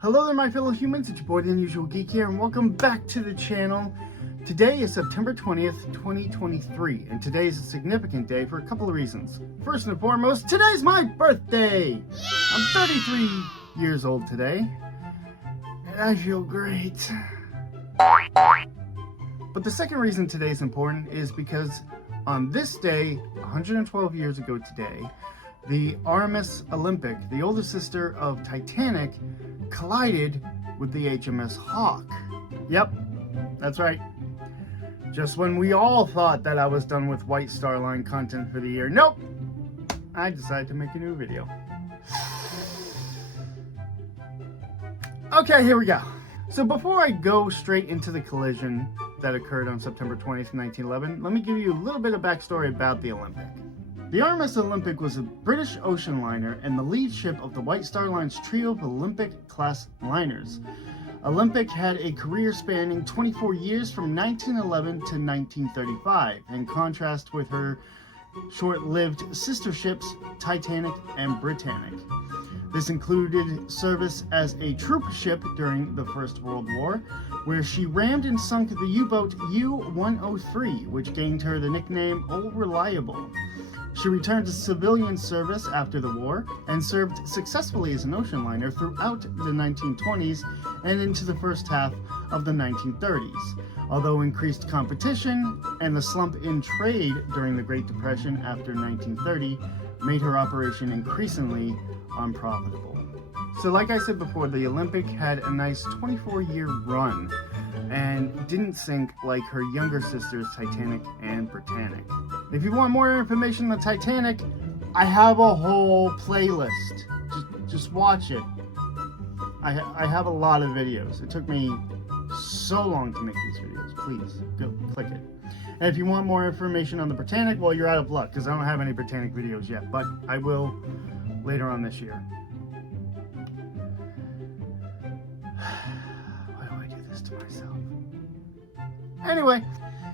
Hello there, my fellow humans. It's your boy, the Unusual Geek here, and welcome back to the channel. Today is September 20th, 2023, and today is a significant day for a couple of reasons. First and foremost, today's my birthday! Yay! I'm 33 years old today, and I feel great. But the second reason today is important is because on this day, 112 years ago today, the RMS Olympic, the older sister of Titanic, collided with the HMS Hawk. Yep, that's right. Just when we all thought that I was done with White Star Line content for the year, nope! I decided to make a new video. Okay, here we go. So before I go straight into the collision that occurred on September 20th, 1911, let me give you a little bit of backstory about the Olympic. The RMS Olympic was a British ocean liner and the lead ship of the White Star Line's trio of Olympic-class liners. Olympic had a career spanning 24 years from 1911 to 1935, in contrast with her short-lived sister ships Titanic and Britannic. This included service as a troop ship during the First World War, where she rammed and sunk the U-boat U-103, which gained her the nickname Old Reliable. She returned to civilian service after the war and served successfully as an ocean liner throughout the 1920s and into the first half of the 1930s, although increased competition and the slump in trade during the Great Depression after 1930 made her operation increasingly unprofitable. So like I said before, the Olympic had a nice 24-year run and didn't sink like her younger sisters Titanic and Britannic. If you want more information on the Titanic, I have a whole playlist. Just watch it. I have a lot of videos. It took me so long to make these videos. Please, go click it. And if you want more information on the Britannic, well, you're out of luck because I don't have any Britannic videos yet, but I will later on this year. Why do I do this to myself? Anyway,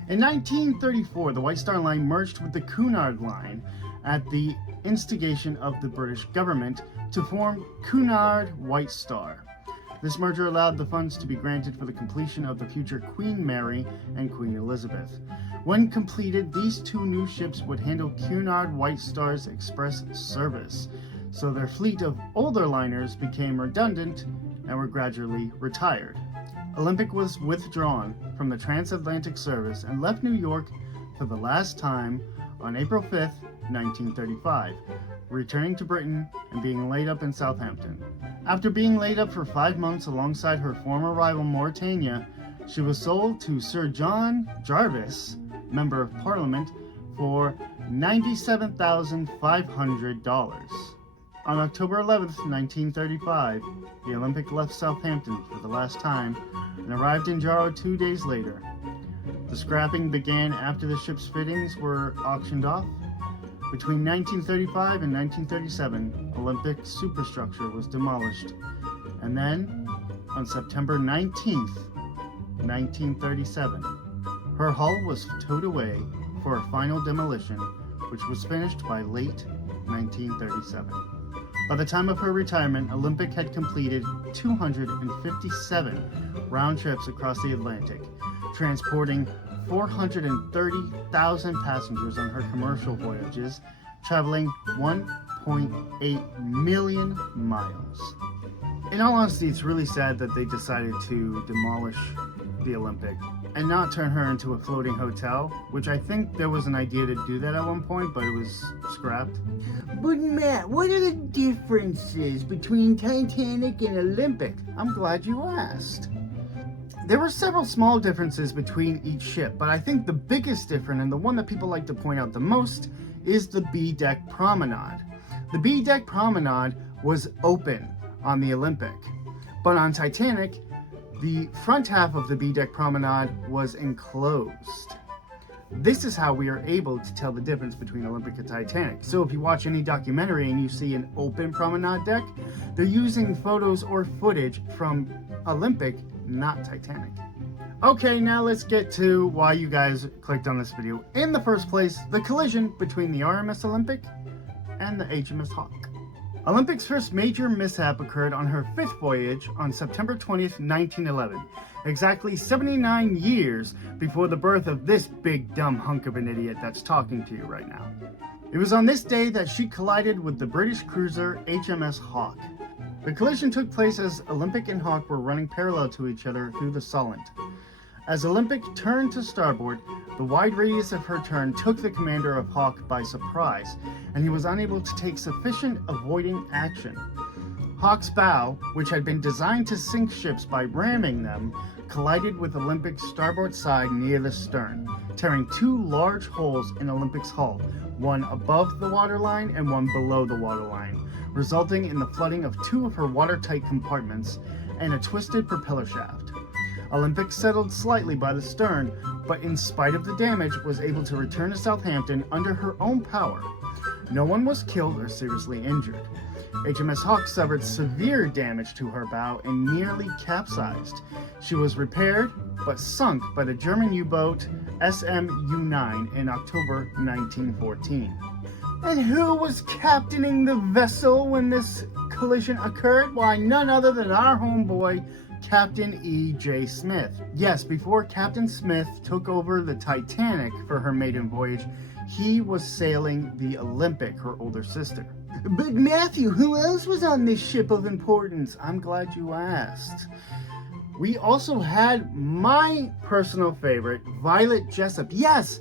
in 1934, the White Star Line merged with the Cunard Line at the instigation of the British government to form Cunard White Star. This merger allowed the funds to be granted for the completion of the future Queen Mary and Queen Elizabeth. When completed, these two new ships would handle Cunard White Star's express service, so their fleet of older liners became redundant and were gradually retired. Olympic was withdrawn from the transatlantic service and left New York for the last time on April 5th, 1935, returning to Britain and being laid up in Southampton. After being laid up for 5 months alongside her former rival Mauretania, she was sold to Sir John Jarvis, Member of Parliament, for $97,500. On October 11th, 1935, the Olympic left Southampton for the last time and arrived in Jarrow 2 days later. The scrapping began after the ship's fittings were auctioned off. Between 1935 and 1937, Olympic superstructure was demolished, and then, on September 19th, 1937, her hull was towed away for a final demolition, which was finished by late 1937. By the time of her retirement, Olympic had completed 257 round trips across the Atlantic, transporting 430,000 passengers on her commercial voyages, traveling 1.8 million miles. In all honesty, it's really sad that they decided to demolish the Olympic and not turn her into a floating hotel, which I think there was an idea to do that at one point, but it was scrapped. But Matt, what are the differences between Titanic and Olympic? I'm glad you asked. There were several small differences between each ship, but I think the biggest difference, and the one that people like to point out the most, is the B-deck promenade. The B-deck promenade was open on the Olympic, but on Titanic, the front half of the B-deck promenade was enclosed. This is how we are able to tell the difference between Olympic and Titanic. So if you watch any documentary and you see an open promenade deck, they're using photos or footage from Olympic, not Titanic. Okay, now let's get to why you guys clicked on this video. In the first place, the collision between the RMS Olympic and the HMS Hawke. Olympic's first major mishap occurred on her 5th voyage on September 20th, 1911, exactly 79 years before the birth of this big dumb hunk of an idiot that's talking to you right now. It was on this day that she collided with the British cruiser HMS Hawke. The collision took place as Olympic and Hawke were running parallel to each other through the Solent. As Olympic turned to starboard, the wide radius of her turn took the commander of Hawke by surprise, and he was unable to take sufficient avoiding action. Hawke's bow, which had been designed to sink ships by ramming them, collided with Olympic's starboard side near the stern, tearing 2 large holes in Olympic's hull, one above the waterline and one below the waterline, resulting in the flooding of 2 of her watertight compartments and a twisted propeller shaft. Olympic settled slightly by the stern, but in spite of the damage, was able to return to Southampton under her own power. No one was killed or seriously injured. HMS Hawke suffered severe damage to her bow and nearly capsized. She was repaired, but sunk by the German U-boat SMU-9 in October 1914. And who was captaining the vessel when this collision occurred? Why, none other than our homeboy, Captain E.J. Smith. Yes, before Captain Smith took over the Titanic for her maiden voyage, he was sailing the Olympic, her older sister. But Matthew, who else was on this ship of importance? I'm glad you asked. We also had my personal favorite, Violet Jessup. Yes,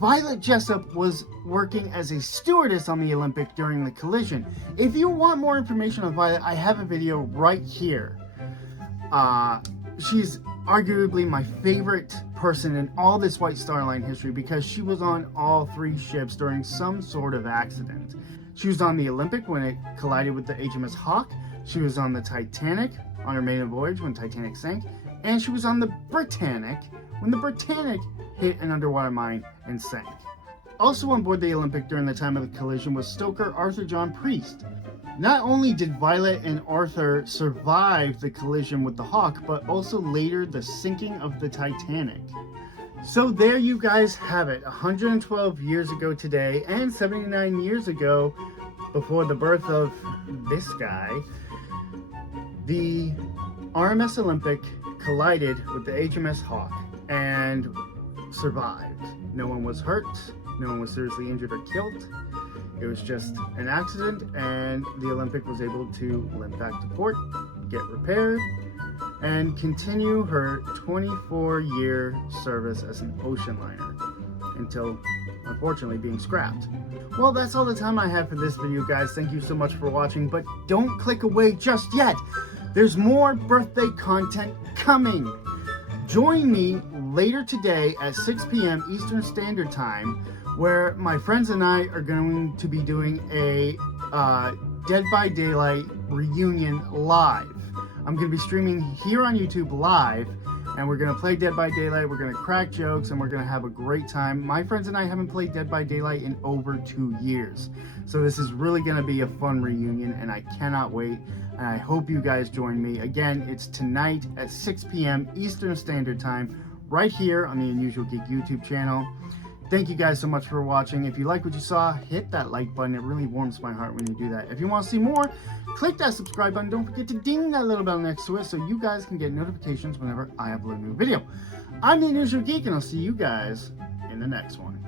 Violet Jessup was working as a stewardess on the Olympic during the collision. If you want more information on Violet, I have a video right here. She's arguably my favorite person in all this White Star Line history because she was on all 3 ships during some sort of accident. She was on the Olympic when it collided with the HMS Hawke. She was on the Titanic on her maiden voyage when Titanic sank. And she was on the Britannic when the Britannic hit an underwater mine and sank. Also on board the Olympic during the time of the collision was stoker Arthur John Priest. Not only did Violet and Arthur survive the collision with the Hawke, but also later the sinking of the Titanic. So there you guys have it, 112 years ago today, and 79 years ago, before the birth of this guy, the RMS Olympic collided with the HMS Hawke and survived. No one was hurt, no one was seriously injured or killed. It was just an accident, and the Olympic was able to limp back to port, get repaired, and continue her 24-year service as an ocean liner until, unfortunately, being scrapped. Well, that's all the time I have for this video, guys. Thank you so much for watching, but don't click away just yet. There's more birthday content coming. Join me later today at 6 p.m. Eastern Standard Time, where my friends and I are going to be doing a Dead by Daylight reunion live. I'm going to be streaming here on YouTube live, and we're going to play Dead by Daylight, we're going to crack jokes, and we're going to have a great time. My friends and I haven't played Dead by Daylight in over 2 years, so this is really going to be a fun reunion, and I cannot wait, and I hope you guys join me. Again, it's tonight at 6 p.m. Eastern Standard Time, right here on the Unusual Geek YouTube channel. Thank you guys so much for watching. If you like what you saw, hit that like button. It really warms my heart when you do that. If you want to see more, click that subscribe button. Don't forget to ding that little bell next to it so you guys can get notifications whenever I upload a new video. I'm the Unusual Geek, and I'll see you guys in the next one.